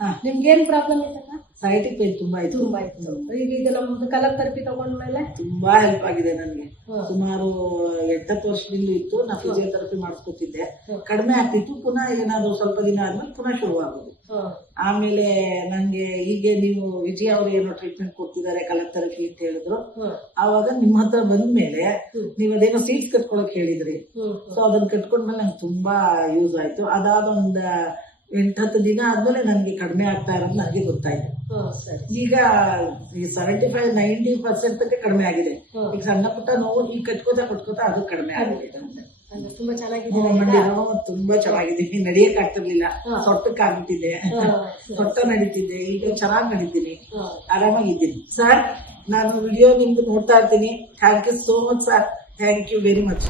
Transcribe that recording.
ಹಾ. ನಿಮ್ಗೇನ್ problem ಇತ್ತಕ್ಕ? Sciatic pain ತುಂಬಾ ಆಯ್ತು ತುಂಬಾ ಆಯ್ತು ಈಗ ಈಗ ನಮ್ದು ಕಲರ್ ಥೆರಪಿ ತಗೊಂಡ್ಮೇಲೆ ತುಂಬಾ ಹೆಲ್ಪ್ ಆಗಿದೆ ನನಗೆ. ಸುಮಾರು ಎಂಟತ್ತು ವರ್ಷದಿಂದ ಇತ್ತು. ನಾ ಫಿಸಿಯೋಥೆರಪಿ ಮಾಡಿಸ್ಕೊತಿದ್ದೆ. ಕಡಿಮೆ ಆಗ್ತಿತ್ತು. ಪುನಃ ಏನಾದ್ರು ಸ್ವಲ್ಪ ದಿನ ಆದ್ಮೇಲೆ ಪುನಃ ಶುರು ಆಗೋದು. ಆಮೇಲೆ ನಂಗೆ ಹೀಗೆ ನೀವು ವಿಜಯ ಅವರು ಏನೋ ಟ್ರೀಟ್ಮೆಂಟ್ ಕೊಡ್ತಿದ್ದಾರೆ ಕಲರ್ ಥೆರಪಿ ಅಂತ ಹೇಳಿದ್ರು. ಆವಾಗ ನಿಮ್ಮ ಹತ್ರ ಬಂದ್ಮೇಲೆ. ನೀವು ಅದೇನೋ ಸೀಟ್ ಕಟ್ಕೊಳಕ್ ಹೇಳಿದ್ರಿ. ಸೊ ಅದನ್ನ ಕಟ್ಕೊಂಡ್ಮೇಲೆ ನಂಗೆ ತುಂಬಾ ಯೂಸ್ ಆಯ್ತು. ಅದಾದ ಒಂದ್ ಎಂಟತ್ತು ದಿನ ಆದ್ಮೇಲೆ ನನಗೆ ಕಡಿಮೆ ಆಗ್ತಾ ಇರೋದು ನನಗೆ ಗೊತ್ತಾಯ್ತು. ಈಗ ಈ ಸೆವೆಂಟಿ ಫೈವ್ ನೈಂಟಿ ಪರ್ಸೆಂಟ್ ತನಕ ಕಡಿಮೆ ಆಗಿದೆ. ಈಗ ಸಣ್ಣ ಪುಟ್ಟ ನೋವು ಈಗ ಕಟ್ಕೋತಾ ಕಟ್ಕೋತಾ ಅದು ಕಡಿಮೆ ಆಗಿದೆ. ತುಂಬಾ ಚೆನ್ನಾಗಿದೆ ತುಂಬಾ ಚೆನ್ನಾಗಿದೆ. ನಡಿಯಕ್ ಆಗ್ತಿರ್ಲಿಲ್ಲ. ಹಾ, ಸೊಟ್ಟ ನಡೀತಿದ್ದೆ ಈಗ ಚೆನ್ನಾಗಿ ನಡೀತೀನಿ. ಆರಾಮಾಗಿದ್ದೀನಿ. ಸರ್ ನಾನು ವಿಡಿಯೋ ನಿಮ್ದು ನೋಡ್ತಾ ಇರ್ತೀನಿ. Thank you so much sir thank you very much